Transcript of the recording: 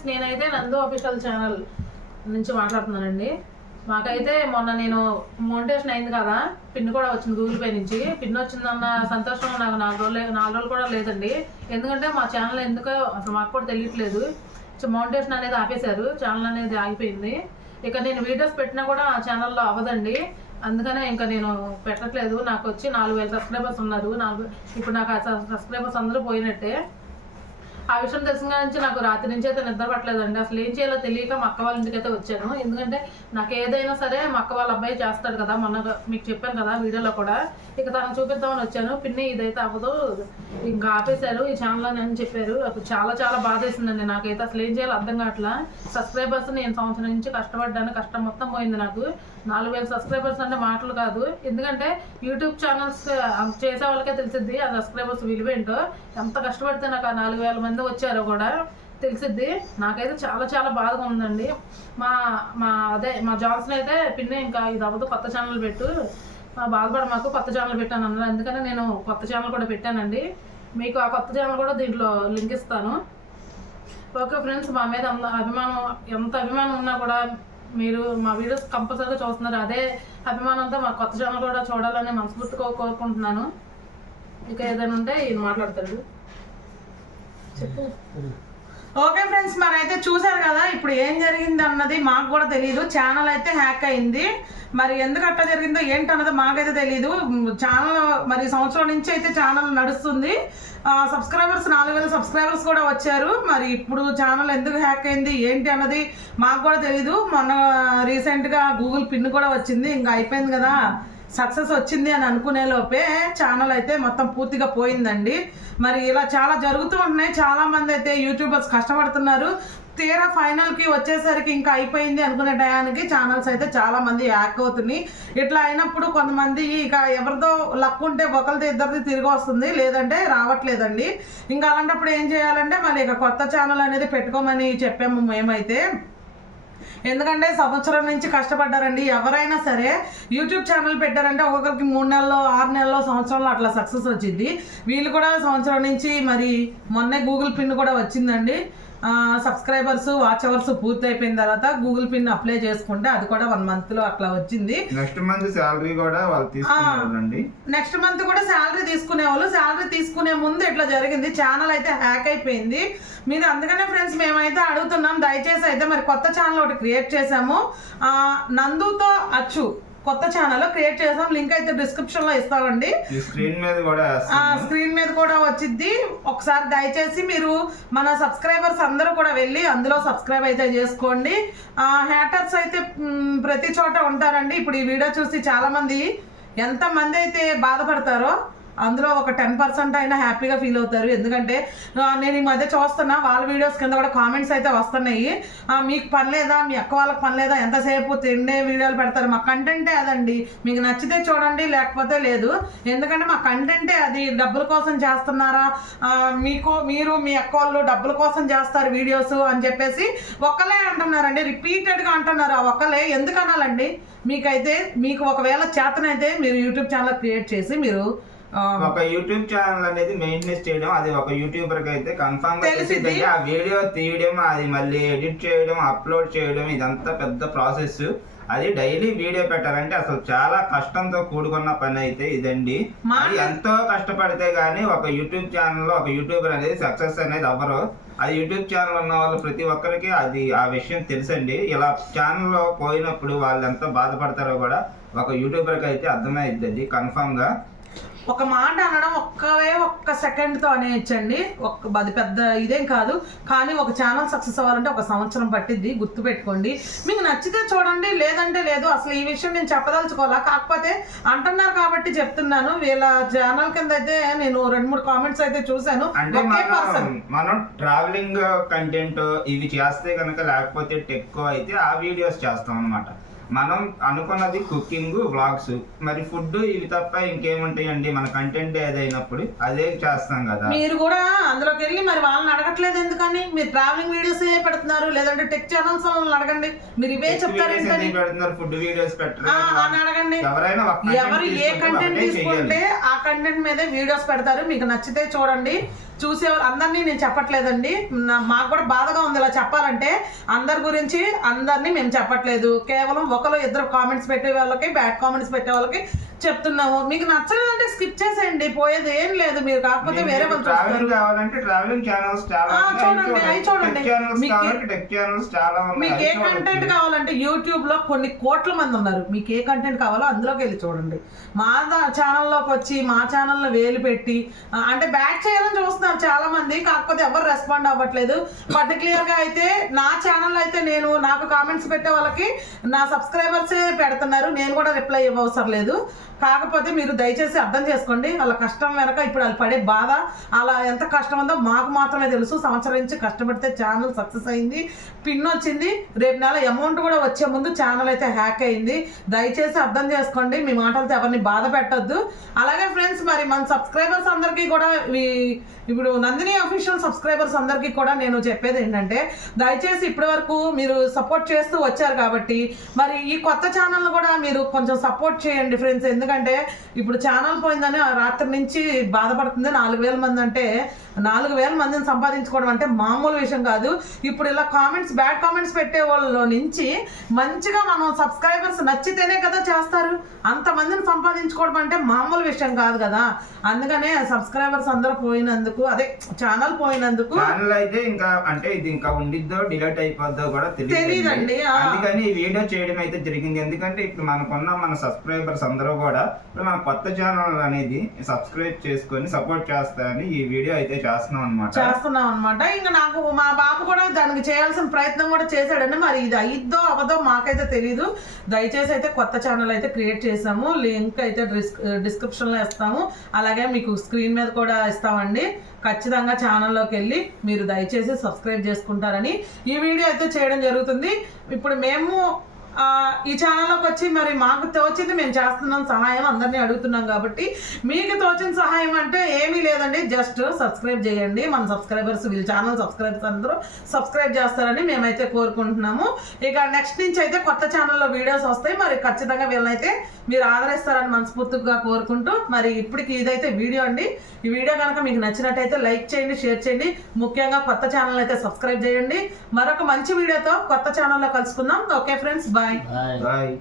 Friends, నేనైతే నందు official channel నుంచి మాట్లాడుతున్నానండి. మాకైతే మొన్న నేను మోనిటేషన్ అయింది కదా, పిన్ కూడా వచ్చింది గూగుల్ పే నుంచి. పిన్ వచ్చిందన్న సంతోషం నాకు 4 రోజులు కూడా లేదండి. ఎందుకంటే మా ఛానల్ ఎందుకో అసలు మాకు కూడా తెలియట్లేదు. మోనిటేషన్ అనేది ఆపేశారు, ఛానల్ అనేది ఆగిపోయింది. ఇక నేను వీడియోస్ పెట్టినా కూడా ఆ ఛానల్లో అవ్వదండి. అందుకనే ఇంకా నేను పెట్టట్లేదు. నాకు వచ్చి 4000 సబ్స్క్రైబర్స్ ఉన్నారు. ఇప్పుడు నాకు ఆ సబ్స్క్రైబర్స్ అందరూ పోయినట్టే. ఆ విషయం తెలిసిన నుంచి నాకు రాత్రి నుంచి అయితే నిద్ర పట్టలేదండి. అసలు ఏం చేయాలో తెలియక మా అక్క వాళ్ళ ఇంటికి అయితే వచ్చాను. ఎందుకంటే నాకు ఏదైనా సరే మా అక్క వాళ్ళ అబ్బాయి చేస్తాడు కదా, మొన్న మీకు చెప్పాను కదా వీడియోలో కూడా. ఇక తనకు చూపిద్దామని వచ్చాను. పిన్ని ఇదైతే అవ్వదు, ఇంకా ఆపేశారు ఈ ఛానల్ అని చెప్పారు. అప్పుడు చాలా చాలా బాధ వేసిందండి నాకైతే. అసలు ఏం చేయాలో అర్థం కావట్లా. సబ్స్క్రైబర్స్ నేను సంవత్సరం నుంచి కష్టపడ్డాను, కష్టం మొత్తం పోయింది నాకు. 4000 సబ్స్క్రైబర్స్ అంటే మాటలు కాదు. ఎందుకంటే యూట్యూబ్ ఛానల్స్ చేసే వాళ్ళకే తెలిసిద్ది ఆ సబ్స్క్రైబర్స్ విలువేంటో. ఎంత కష్టపడితే నాకు ఆ 4000 మంది వచ్చారో కూడా తెలిసిద్ది. నాకైతే చాలా చాలా బాధగా ఉందండి. మా జాన్సన్ అయితే పిన్ని ఇంకా ఇది అవ్వదు, కొత్త ఛానల్ పెట్టు, బాధపడ మాకు కొత్త ఛానల్ పెట్టాను అన్నారు. అందుకని నేను కొత్త ఛానల్ కూడా పెట్టానండి. మీకు ఆ కొత్త ఛానల్ కూడా దీంట్లో లింక్ ఇస్తాను. ఓకే ఫ్రెండ్స్, మా మీద ఎంత అభిమానం ఉన్నా కూడా మీరు మా వీడియోస్ కంపల్సరీగా చూస్తున్నారు. అదే అభిమానంతో మా కొత్త ఛానల్ కూడా చూడాలని మనస్ఫూర్తిగా కోరుకుంటున్నాను. ఇక ఏదైనా ఉంటే ఈయన మాట్లాడతాడు. చెప్పు. ఓకే ఫ్రెండ్స్, మరి అయితే చూసారు కదా ఇప్పుడు ఏం జరిగింది అన్నది మాకు కూడా తెలియదు. ఛానల్ అయితే హ్యాక్ అయింది. మరి ఎందుకు అట్లా జరిగిందో ఏంటన్నది మాకైతే తెలియదు. ఛానల్ మరి సంవత్సరం నుంచి అయితే ఛానల్ నడుస్తుంది. సబ్స్క్రైబర్స్ 4000 సబ్స్క్రైబర్స్ కూడా వచ్చారు. మరి ఇప్పుడు ఛానల్ ఎందుకు హ్యాక్ అయింది ఏంటి అన్నది మాకు కూడా తెలీదు. మొన్న రీసెంట్గా గూగుల్ పిన్ కూడా వచ్చింది. ఇంకా అయిపోయింది కదా, సక్సెస్ వచ్చింది అని అనుకునే లోపే ఛానల్ అయితే మొత్తం పూర్తిగా పోయిందండి. మరి ఇలా చాలా జరుగుతూ ఉంటున్నాయి. చాలామంది అయితే యూట్యూబర్స్ కష్టపడుతున్నారు. తీరా ఫైనల్కి వచ్చేసరికి ఇంకా అయిపోయింది అనుకునే టయానికి ఛానల్స్ అయితే చాలామంది హ్యాక్ అవుతున్నాయి. ఇట్లా అయినప్పుడు కొంతమంది ఇక ఎవరితో లక్ ఉంటే ఒకరిది ఇద్దరిది తిరిగి వస్తుంది, లేదంటే రావట్లేదండి. ఇంకా అలాంటప్పుడు ఏం చేయాలంటే మళ్ళీ ఇక కొత్త ఛానల్ అనేది పెట్టుకోమని చెప్పాము మేమైతే. ఎందుకంటే సంవత్సరం నుంచి కష్టపడ్డారండి. ఎవరైనా సరే యూట్యూబ్ ఛానల్ పెట్టారంటే ఒక్కొక్కరికి 3 నెలల్లో 6 నెలల్లో సంవత్సరంలో అట్లా సక్సెస్ వచ్చింది. వీళ్ళు కూడా సంవత్సరం నుంచి మరి మొన్నే గూగుల్ పిన్ కూడా వచ్చిందండి. సబ్స్క్రైబర్స్ వాచ్ అవర్స్ పూర్తి అయిపోయిన తర్వాత గూగుల్ పిన్ అప్లై చేసుకుంటే అది కూడా 1 month లో అట్లా వచ్చింది. నెక్స్ట్ మంత్ శాలరీ కూడా వాళ్ళు తీసుకున్నారండి. నెక్స్ట్ మంత్ కూడా శాలరీ తీసుకునే వాళ్ళు. శాలరీ తీసుకునే ముందు ఇట్లా జరిగింది. ఛానల్ అయితే హ్యాక్ అయిపోయింది. మీరు అందుకనే ఫ్రెండ్స్ మేమైతే అడుగుతున్నాం, దయచేసి అయితే మరి కొత్త ఛానల్ ఒకటి క్రియేట్ చేసాము. నందుతో అచ్చు కొత్త ఛానల్ క్రియేట్ చేసాం. లింక్ అయితే డిస్క్రిప్షన్ లో ఇస్తామండి. స్క్రీన్ మీద కూడా వచ్చింది. ఒకసారి దయచేసి మీరు మన సబ్స్క్రైబర్స్ అందరూ కూడా వెళ్ళి అందులో సబ్స్క్రైబ్ అయితే చేసుకోండి. హ్యాటర్స్ అయితే ప్రతి చోట ఉంటారండి. ఇప్పుడు ఈ వీడియో చూసి చాలా మంది ఎంతమంది అయితే బాధపడతారో అందులో ఒక 10% అయినా హ్యాపీగా ఫీల్ అవుతారు. ఎందుకంటే నేను ఈ మధ్య చూస్తున్నా వాళ్ళ వీడియోస్ కింద కూడా కామెంట్స్ అయితే వస్తున్నాయి. మీకు పని లేదా, మీ అక్క వాళ్ళకి పని లేదా, ఎంతసేపు తిండే వీడియోలు పెడతారు, మా కంటెంటే అదండి, మీకు నచ్చితే చూడండి లేకపోతే లేదు. ఎందుకంటే మా కంటెంటే అది. డబ్బుల కోసం చేస్తున్నారా, మీరు మీ అక్క వాళ్ళు డబ్బుల కోసం చేస్తారు వీడియోస్ అని చెప్పేసి ఒక్కలే అంటున్నారండి. రిపీటెడ్గా అంటున్నారు. ఆ ఒక్కలే ఎందుకు అనాలండి? మీకు ఒకవేళ చేతనైతే మీరు యూట్యూబ్ ఛానల్ క్రియేట్ చేసి మీరు ఒక యూట్యూబ్ ఛానల్ అనేది మెయింటెనెన్స్ చేయడం అది ఒక యూట్యూబర్ కి అయితే కన్ఫర్మ్ గా తెలిసింది. ఆ వీడియో తీయడం, అది మళ్ళీ ఎడిట్ చేయడం, అప్లోడ్ చేయడం, ఇదంతా పెద్ద ప్రాసెస్. అది డైలీ వీడియో పెట్టాలంటే అసలు చాలా కష్టంతో కూడుకున్న పని అయితే ఇదండి. అది ఎంతో కష్టపడితే గానీ ఒక యూట్యూబ్ ఛానల్లో ఒక యూట్యూబర్ అనేది సక్సెస్ అనేది అవ్వరు. అది యూట్యూబ్ ఛానల్ ఉన్న వాళ్ళు ప్రతి ఒక్కరికి అది ఆ విషయం తెలుసండి. ఇలా ఛానల్లో పోయినప్పుడు వాళ్ళు ఎంత బాధపడతారో కూడా ఒక యూట్యూబర్కి అయితే అర్థమైద్ది కన్ఫర్మ్ గా. ఒక మాట అనడం ఒక్క సెకండ్తో అనేయచ్చండి. అది పెద్ద ఇదేం కాదు. కానీ ఒక ఛానల్ సక్సెస్ అవ్వాలంటే 1 సంవత్సరం పట్టిద్ది, గుర్తుపెట్టుకోండి. మీకు నచ్చితే చూడండి, లేదంటే లేదు. అసలు ఈ విషయం నేను చెప్పదలుచుకోవాలా, కాకపోతే అంటున్నారు కాబట్టి చెప్తున్నాను. వీళ్ళ ఛానల్ కింద అయితే నేను 2-3 కామెంట్స్ అయితే చూశాను. మనం ట్రావెలింగ్ కంటెంట్ ఇవి చేస్తే కనుక, లేకపోతే టెక్ అయితే ఆ వీడియోస్ చేస్తాం అనమాట. మనం అనుకున్నది కుకింగ్ వ్లాగ్స్, మరి ఫుడ్ ఇవి తప్ప ఇంకేముంటాయండి మన కంటెంట్ ఏదైనప్పుడు అదే చేస్తాం కదా. మీరు కూడా అందులోకి వెళ్ళి మరి వాళ్ళని అడగట్లేదు ఎందుకని? మీరు ట్రావెలింగ్ వీడియోస్ ఏ పెడుతున్నారు, లేదంటే టెక్ ఛానల్స్ అడగండి. మీరు ఇవే చెప్తారు పెడుతున్నారు, ఫుడ్ వీడియోస్ పెట్టరు అని అడగండి. ఎవరు ఏ కంటెంట్ తీసుకుంటే ఆ కంటెంట్ మీదే వీడియోస్ పెడతారు. మీకు నచ్చితే చూడండి, చూసేవాళ్ళు అందరినీ నేను చెప్పట్లేదండి, మాకు కూడా బాధగా ఉంది ఇలా చెప్పాలంటే. అందరి గురించి అందరినీ మేము చెప్పట్లేదు, కేవలం ఒకరు ఇద్దరు కామెంట్స్ పెట్టే వాళ్ళకి, బ్యాడ్ కామెంట్స్ పెట్టే వాళ్ళకి చెప్తున్నాము. మీకు నచ్చలేదంటే స్కిప్ చేసేయండి, పోయేది ఏం లేదు. మీరు కాకపోతే వేరే వాళ్ళు ట్రావెలింగ్ కావాలంటే ట్రావెలింగ్ ఛానల్స్ చాలా చూడండి, అవి చూడండి. టెక్ ఛానల్స్ చాలా ఉన్నాయి. మీకు ఏ కంటెంట్ కావాలంటే యూట్యూబ్ లో కొన్ని కోట్ల మంది ఉన్నారు, మీకు ఏ కంటెంట్ కావాలో అందులోకి వెళ్ళి చూడండి. మా ఛానల్లోకి వచ్చి మా ఛానల్లో వేలు పెట్టి అంటే బ్యాక్ చేయాలని చూస్తున్నారు చాలా మంది, కాకపోతే ఎవరు రెస్పాండ్ అవ్వట్లేదు. పర్టికులర్ గా అయితే నా ఛానల్ అయితే నేను నాకు కామెంట్స్ పెట్టే వాళ్ళకి నా సబ్స్క్రైబర్సే పెడుతున్నారు, నేను కూడా రిప్లై ఇవ్వవసరం లేదు. కాకపోతే మీరు దయచేసి అర్థం చేసుకోండి, వాళ్ళ కష్టం వెనక ఇప్పుడు వాళ్ళు పడే బాధ అలా ఎంత కష్టం ఉందో మాకు మాత్రమే తెలుసు. సంవత్సరం నుంచి కష్టపడితే ఛానల్ సక్సెస్ అయింది, పిన్ వచ్చింది, రేపు నెల అమౌంట్ కూడా వచ్చే ముందు ఛానల్ అయితే హ్యాక్ అయింది. దయచేసి అర్థం చేసుకోండి, మీ మాటలతో ఎవరిని బాధ పెట్టద్దు. అలాగే ఫ్రెండ్స్, మరి మన సబ్స్క్రైబర్స్ అందరికీ కూడా ఇప్పుడు నందిని అఫీషియల్ సబ్స్క్రైబర్స్ అందరికీ కూడా నేను చెప్పేది ఏంటంటే, దయచేసి ఇప్పటి వరకు మీరు సపోర్ట్ చేస్తూ వచ్చారు కాబట్టి మరి ఈ కొత్త ఛానల్ కూడా మీరు కొంచెం సపోర్ట్ చేయండి ఫ్రెండ్స్. ఎందుకంటే ఇప్పుడు ఛానల్ పోయిందని రాత్రి నుంచి బాధపడుతుంది. 4,000 మంది అంటే 4,000 మందిని సంపాదించుకోవడం అంటే మామూలు విషయం కాదు. ఇప్పుడు ఇలా కామెంట్స్ బ్యాడ్ కామెంట్స్ పెట్టే వాళ్ళ నుంచి మంచిగా మనం సబ్స్క్రైబర్స్ నచ్చితేనే కదా చేస్తారు. అంతమందిని సంపాదించుకోవడం అంటే మామూలు విషయం కాదు కదా. అందుకనే సబ్స్క్రైబర్స్ అందరూ పోయినందుకు, అదే ఛానల్ పోయినందుకు, ఛానల్ అయితే ఇంకా అంటే ఇది ఇంకా ఉండిద్దో డిలీట్ అయిపోద్దో కూడా తెలియదండి. అందుకని ఈ వీడియో చేయడం అయితే జరిగింది. ఎందుకంటే ఇప్పుడు మనకున్న మన సబ్స్క్రైబర్స్ అందరూ కూడా ఇప్పుడు మన కొత్త ఛానల్ అనేది సబ్స్క్రైబ్ చేసుకొని సపోర్ట్ చేస్తారని ఈ వీడియో అయితే చేస్తున్నాం అనమాట. ఇంకా నాకు మా బాబు కూడా దానికి చేయాల్సిన ప్రయత్నం కూడా చేశాడండి. మరి ఇది అయిద్దో అవదో మాకైతే తెలీదు. దయచేసి అయితే కొత్త ఛానల్ అయితే క్రియేట్ చేసాము, లింక్ అయితే డిస్క్రిప్షన్లో ఇస్తాము, అలాగే మీకు స్క్రీన్ మీద కూడా ఇస్తామండి. ఖచ్చితంగా ఛానల్లోకి వెళ్ళి మీరు దయచేసి సబ్స్క్రైబ్ చేసుకుంటారని ఈ వీడియో అయితే చేయడం జరుగుతుంది. ఇప్పుడు మేము ఈ ఛానల్లోకి వచ్చి మరి మాకు తోచింది మేము చేస్తున్నాం సహాయం, అందరినీ అడుగుతున్నాం కాబట్టి మీకు తోచిన సహాయం అంటే ఏమీ లేదండి, జస్ట్ సబ్స్క్రైబ్ చేయండి. మన సబ్స్క్రైబర్స్ వీళ్ళ ఛానల్ సబ్స్క్రైబర్స్ అందరూ సబ్స్క్రైబ్ చేస్తారని మేమైతే కోరుకుంటున్నాము. ఇక నెక్స్ట్ నుంచి అయితే కొత్త ఛానల్లో వీడియోస్ వస్తాయి, మరి ఖచ్చితంగా వీళ్ళనైతే మీరు ఆదరిస్తారని మనస్ఫూర్తిగా కోరుకుంటూ మరి ఇప్పటికి ఇదైతే వీడియో అండి. ఈ వీడియో కనుక మీకు నచ్చినట్టయితే లైక్ చేయండి, షేర్ చేయండి, ముఖ్యంగా కొత్త ఛానల్ అయితే సబ్స్క్రైబ్ చేయండి. మరొక మంచి వీడియోతో కొత్త ఛానల్లో కలుసుకుందాం. Okay friends, bye. బాయ్.